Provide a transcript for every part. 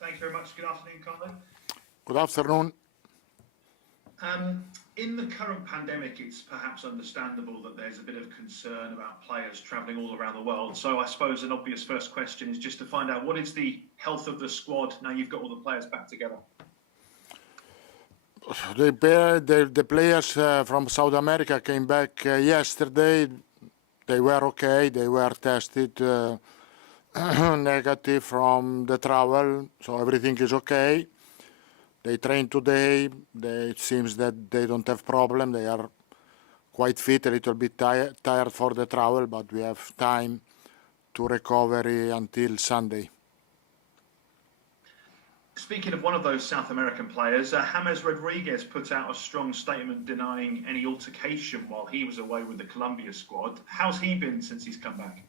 Thank you very much. Good afternoon, Carlo. Good afternoon. In the current pandemic, it's perhaps understandable that there's a bit of concern about players travelling all around the world. So I suppose an obvious first question is just to find out, what is the health of the squad now you've got all the players back together? The players from South America came back yesterday. They were okay. They were tested negative from the travel, so everything is okay. They trained today. It seems that they don't have problem. They are quite fit, a little bit tired for the travel, but we have time to recovery until Sunday. Speaking of one of those South American players, James Rodriguez put out a strong statement denying any altercation while he was away with the Colombia squad. How's he been since he's come back?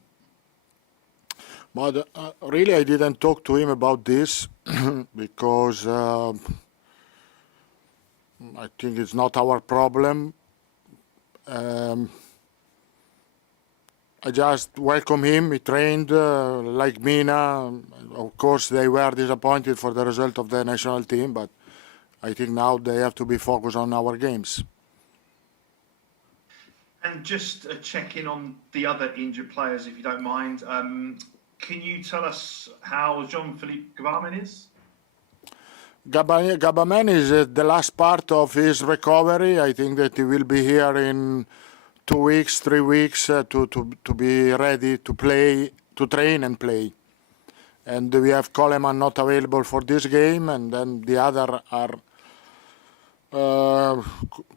But really, I didn't talk to him about this because I think it's not our problem. I just welcome him. He trained like Mina. Of course, they were disappointed for the result of the national team, but I think now they have to be focused on our games. And just a check-in on the other injured players, if you don't mind. Can you tell us how Jean-Philippe Gabamen is? Gabamen is the last part of his recovery. I think that he will be here in 2 weeks, 3 weeks to be ready to play, to train and play. And we have Coleman not available for this game, and then the other are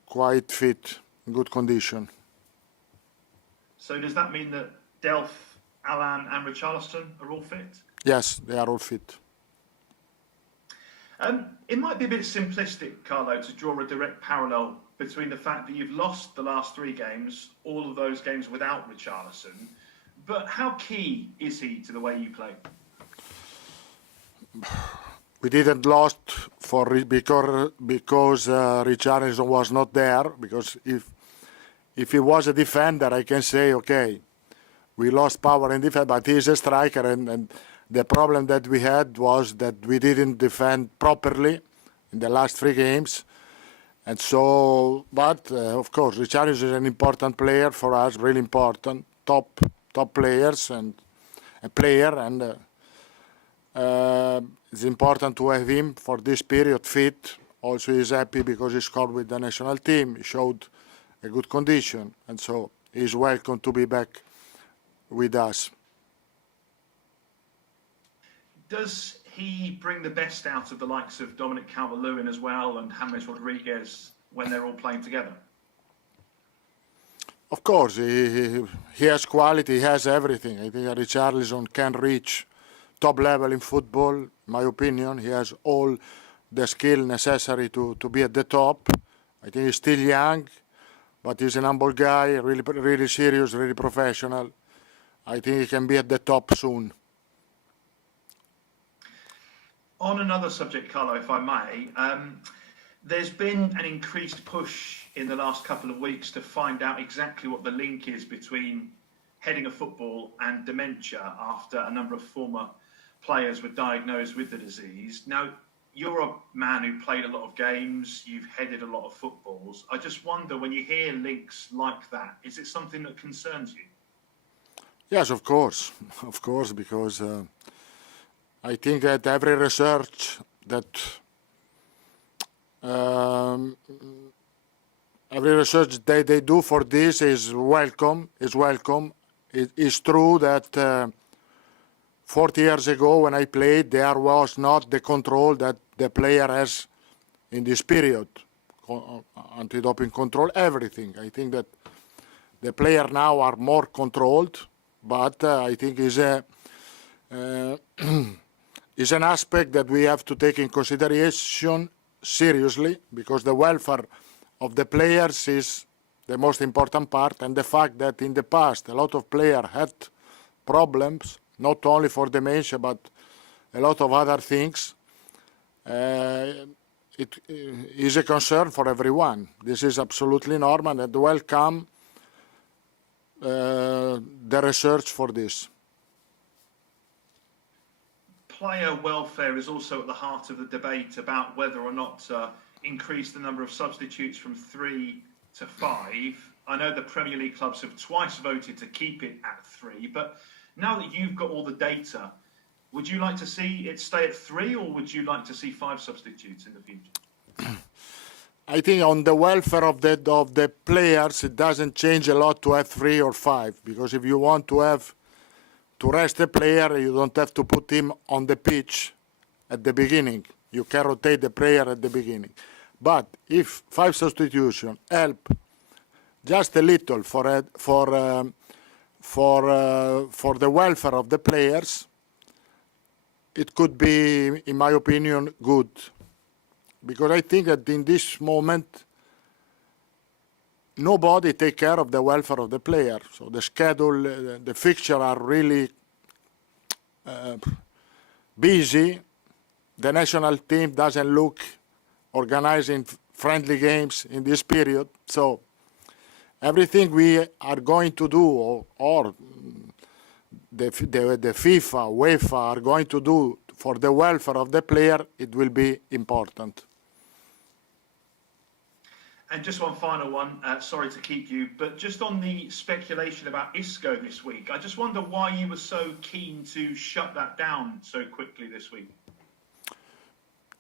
quite fit, in good condition. So does that mean that Delph, Alan and Richarlison are all fit? Yes, they are all fit. It might be a bit simplistic, Carlo, to draw a direct parallel between the fact that you've lost the last 3 games, all of those games without Richarlison, but how key is he to the way you play? We didn't lost because Richarlison was not there. Because if he was a defender, I can say okay, we lost power in defense, but he's a striker, and the problem that we had was that we didn't defend properly in the last 3 games. And so, but of course, Richarlison is an important player for us, really important, top players and a player, and it's important to have him for this period fit. Also, he's happy because he scored with the national team. He showed a good condition, and so he's welcome to be back with us. Does he bring the best out of the likes of Dominic Calvert-Lewin as well and James Rodriguez when they're all playing together? Of course, he has quality, he has everything. I think Richarlison can reach top level in football, in my opinion. He has all the skill necessary to be at the top. I think he's still young, but he's an humble guy, really serious, really professional. I think he can be at the top soon. On another subject, Carlo, if I may, there's been an increased push in the last couple of weeks to find out exactly what the link is between heading a football and dementia after a number of former players were diagnosed with the disease. Now, you're a man who played a lot of games, you've headed a lot of footballs. I just wonder, when you hear links like that, is it something that concerns you? Yes, of course, because I think that every research that they do for this is welcome. It is true that 40 years ago when I played, there was not the control that the player has in this period. Anti-doping control, everything. I think that the player now are more controlled, but I think is an aspect that we have to take in consideration seriously, because the welfare of the players is the most important part, and the fact that in the past a lot of players had problems, not only for dementia but a lot of other things, it is a concern for everyone. This is absolutely normal, and welcome the research for this. player welfare is also at the heart of the debate about whether or not to increase the number of substitutes from 3 to 5. I know the Premier League clubs have twice voted to keep it at 3, but now that you've got all the data, would you like to see it stay at 3, or would you like to see 5 substitutes in the future? I think on the welfare of the players, it doesn't change a lot to have 3 or 5, because if you want to rest a player, you don't have to put him on the pitch at the beginning. You can rotate the player at the beginning. But if 5 substitutions help just a little for the welfare of the players, it could be, in my opinion, good. Because I think that in this moment, nobody take care of the welfare of the player. So the schedule, the fixture are really busy. The national team doesn't look organizing friendly games in this period. So everything we are going to do, or the FIFA, UEFA are going to do for the welfare of the player, it will be important. And just one final one, sorry to keep you, but just on the speculation about Isco this week, I just wonder why you were so keen to shut that down so quickly this week.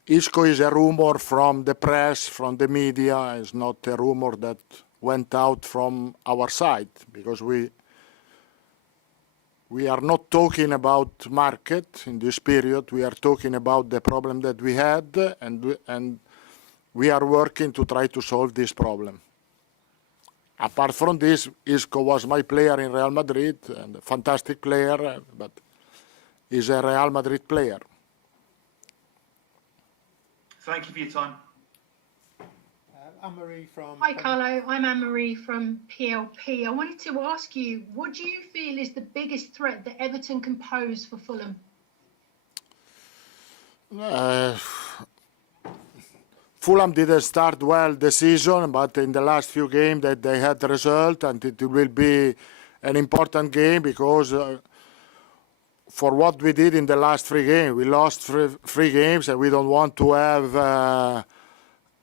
Isco is a rumor from the press, from the media. It's not a rumor that went out from our side, because we are not talking about market in this period. We are talking about the problem that we had, and we are working to try to solve this problem. Apart from this, Isco was my player in Real Madrid, and a fantastic player, but he's a Real Madrid player. Thank you for your time. Anne-Marie from... Hi Carlo, I'm Anne-Marie from PLP. I wanted to ask you, what do you feel is the biggest threat that Everton can pose for Fulham? Fulham didn't start well the season, but in the last few games that they had the result, and it will be an important game because for what we did in the last 3 games, we lost 3 games, and we don't want to have.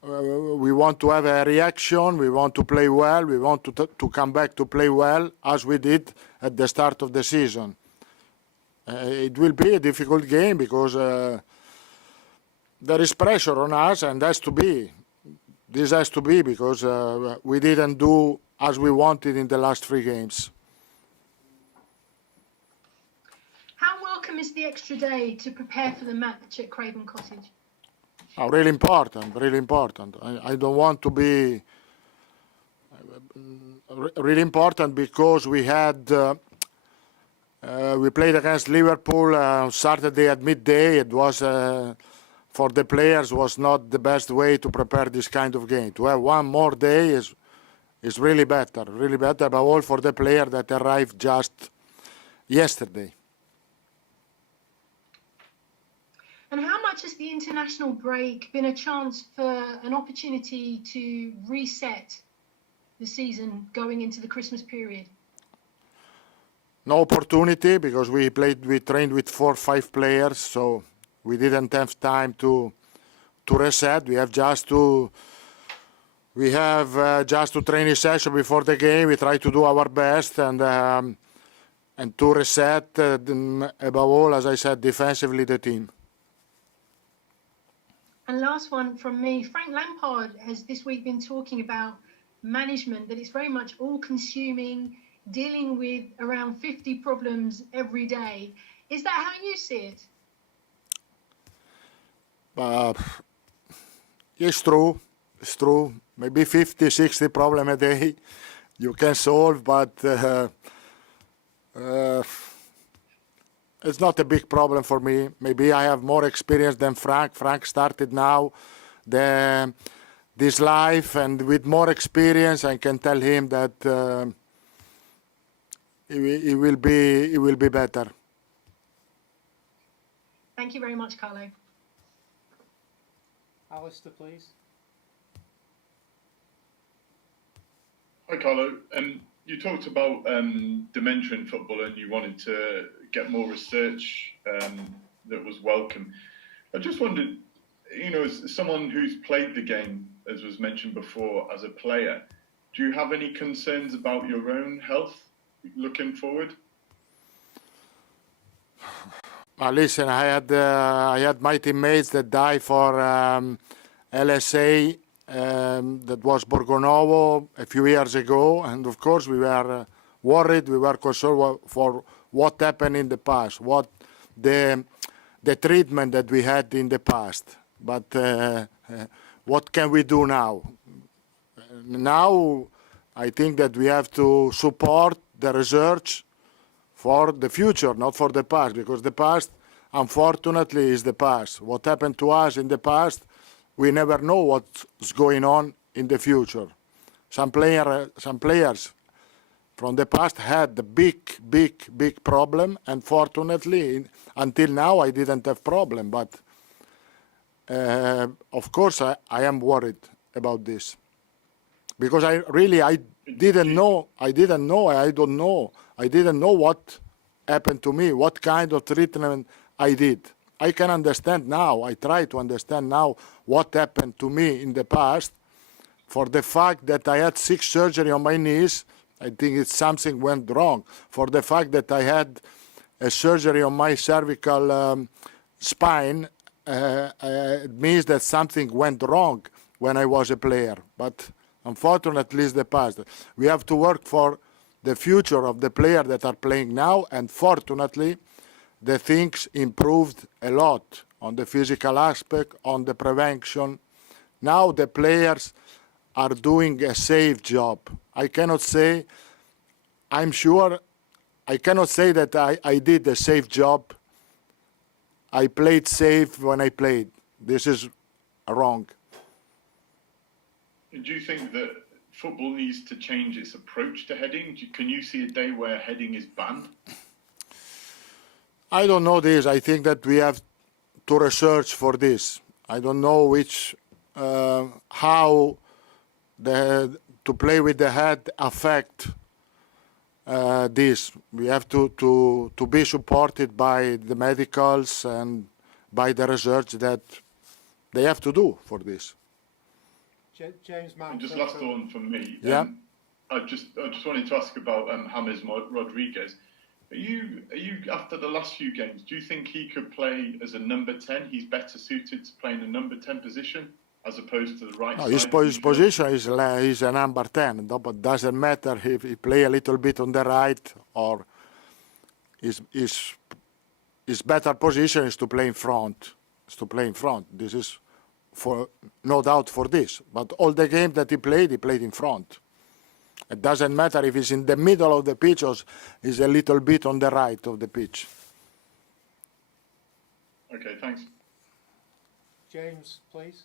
We want to have a reaction. We want to play well. We want to come back to play well as we did at the start of the season. It will be a difficult game because there is pressure on us, and has to be. This has to be because we didn't do as we wanted in the last 3 games. How welcome is the extra day to prepare for the match at Craven Cottage? Oh, really important, really important. I don't want to be really important because we had we played against Liverpool on Saturday at midday. It was for the players was not the best way to prepare this kind of game. To have one more day is really better, above all for the player that arrived just yesterday. And how much has the international break been a chance for an opportunity to reset the season going into the Christmas period? No opportunity because we trained with 4 or 5 players, so we didn't have time to reset. We have just to training session before the game. We try to do our best and to reset above all, as I said, defensively the team. And last one from me, Frank Lampard has this week been talking about management, that it's very much all-consuming, dealing with around 50 problems every day. Is that how you see it? It's true. It's true. Maybe 50, 60 problems a day you can solve, but it's not a big problem for me. Maybe I have more experience than Frank. Frank started now this life, and with more experience, I can tell him that it will be better. Thank you very much, Carlo. Alistair, please. Hi, Carlo. You talked about dementia in football, and you wanted to get more research that was welcome. I just wondered, you know, as someone who's played the game, as was mentioned before, as a player, do you have any concerns about your own health looking forward? Listen, I had my teammates that died for LSA, that was Borgonovo a few years ago, and of course we were worried, we were concerned for what happened in the past, what the treatment that we had in the past. But what can we do now? Now, I think that we have to support the research for the future, not for the past, because the past, unfortunately, is the past. What happened to us in the past, we never know what's going on in the future. Some players from the past had the big problem, and fortunately, until now, I didn't have problem. But of course, I am worried about this, because I didn't know what happened to me, what kind of treatment I did. I can understand now, I try to understand now what happened to me in the past. For the fact that I had 6 surgery on my knees, I think it's something went wrong. For the fact that I had a surgery on my cervical spine, it means that something went wrong when I was a player. But unfortunately, it's the past. We have to work for the future of the players that are playing now, and fortunately, the things improved a lot on the physical aspect, on the prevention. Now the players are doing a safe job. I cannot say, I'm sure, I cannot say that I did a safe job. I played safe when I played. This is wrong. Do you think that football needs to change its approach to heading? Can you see a day where heading is banned? I don't know this. I think that we have to research for this. I don't know how to play with the head affect this. We have to be supported by the medicals and by the research that they have to do for this. James, Matt. And just last one from me. Yeah. I just wanted to ask about James Rodriguez. Are you after the last few games? Do you think he could play as a number 10? He's better suited to play in the number 10 position as opposed to the right side. His position is a number 10. But doesn't matter if he play a little bit on the right or his better position is to play in front. This is for no doubt for this. But all the games that he played in front. It doesn't matter if he's in the middle of the pitch or is a little bit on the right of the pitch. Okay, thanks. James, please.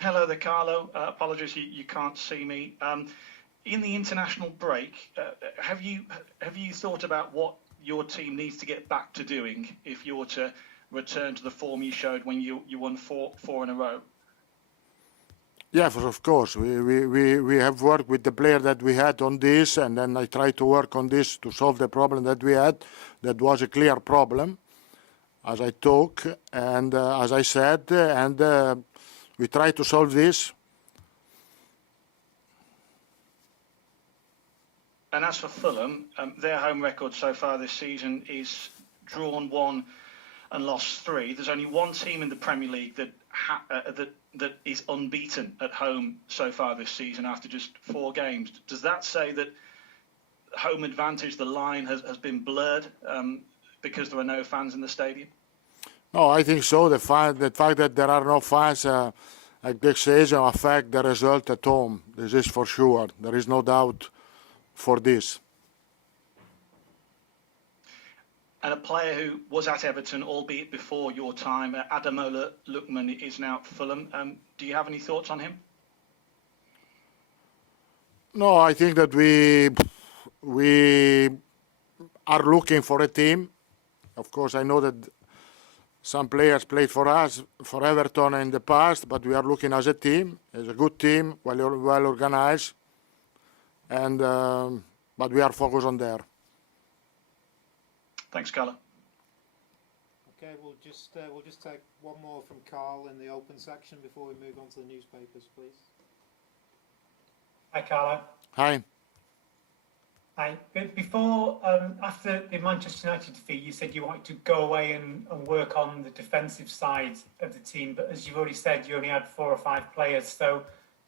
Hello there, Carlo. Apologies, you can't see me. In the international break, have you thought about what your team needs to get back to doing if you were to return to the form you showed when you won four in a row? Yes, of course. We have worked with the player that we had on this, and then I try to work on this to solve the problem that we had. That was a clear problem, as I talk, and as I said, and we try to solve this. And as for Fulham, their home record so far this season is drawn 1 and lost 3. There's only one team in the Premier League that is unbeaten at home so far this season after just 4 games. Does that say that home advantage, the line has been blurred because there are no fans in the stadium? No, I think so. The fact that there are no fans at this season affect the result at home. This is for sure. There is no doubt for this. And a player who was at Everton, albeit before your time, Ademola Lookman, is now at Fulham. Do you have any thoughts on him? No, I think that we are looking for a team. Of course, I know that some players played for us, for Everton in the past, but we are looking as a team, as a good team, well organized, and but we are focused on there. Thanks, Carlo. Okay, we'll just take one more from Carl in the open section before we move on to the newspapers, please. Hi, Carlo. Hi. Hi. Before, after the Manchester United defeat, you said you wanted to go away and work on the defensive side of the team. But as you've already said, you only had 4 or 5 players. So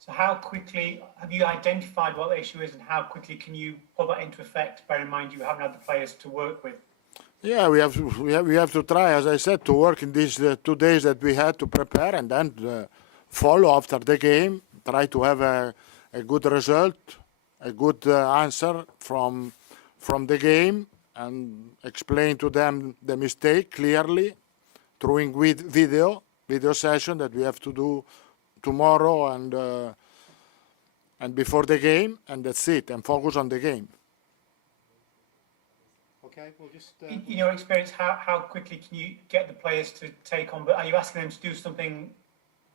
how quickly have you identified what the issue is, and how quickly can you put that into effect? Bear in mind you haven't had the players to work with. Yeah, we have to try, as I said, to work in these 2 days that we had to prepare, and then follow after the game. Try to have a good result, a good answer from the game, and explain to them the mistake clearly through with video session that we have to do tomorrow and before the game, and that's it, and focus on the game. Okay, we'll just. In your experience, how quickly can you get the players to take on? But are you asking them to do something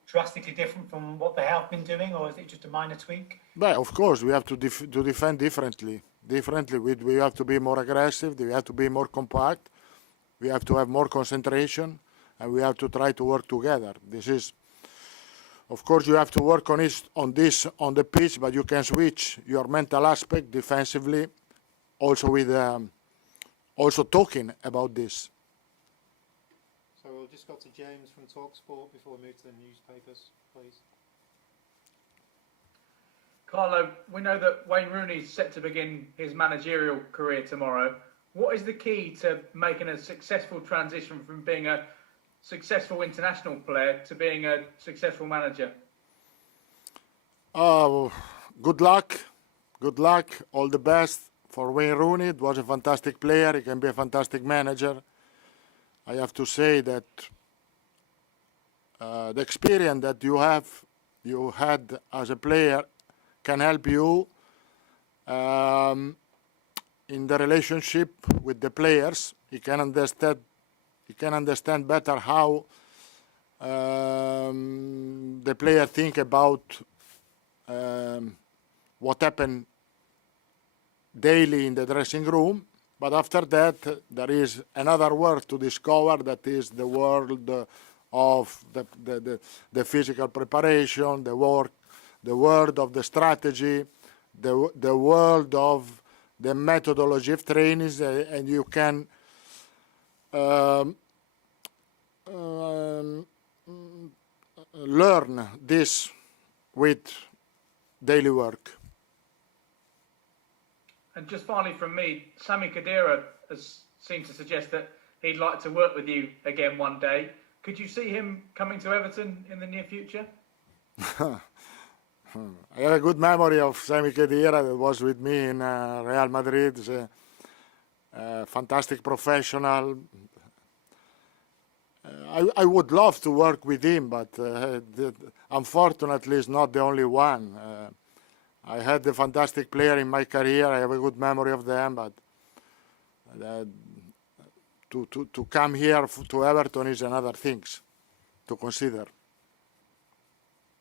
drastically different from what they have been doing, or is it just a minor tweak? But of course, we have to defend differently. We have to be more aggressive. We have to be more compact. We have to have more concentration, and we have to try to work together. This is, of course, you have to work on this on the pitch, but you can switch your mental aspect defensively, also with also talking about this. So we'll just go to James from TalkSport before we move to the newspapers, please. Carlo, we know that Wayne Rooney is set to begin his managerial career tomorrow. What is the key to making a successful transition from being a successful international player to being a successful manager? Good luck. Good luck. All the best for Wayne Rooney. It was a fantastic player. He can be a fantastic manager. I have to say that the experience that you had as a player can help you in the relationship with the players. He can understand better how the player think about what happened daily in the dressing room. But after that, there is another world to discover, that is the world of the physical preparation, the world of the strategy, the world of the methodology of trainings, and you can learn this with daily work. And just finally from me, Sami Khedira has seemed to suggest that he'd like to work with you again one day. Could you see him coming to Everton in the near future? I have a good memory of Sami Khedira that was with me in Real Madrid. He's a fantastic professional. I would love to work with him, but unfortunately, he's not the only one. I had a fantastic player in my career. I have a good memory of them, but to come here to Everton is another thing to consider.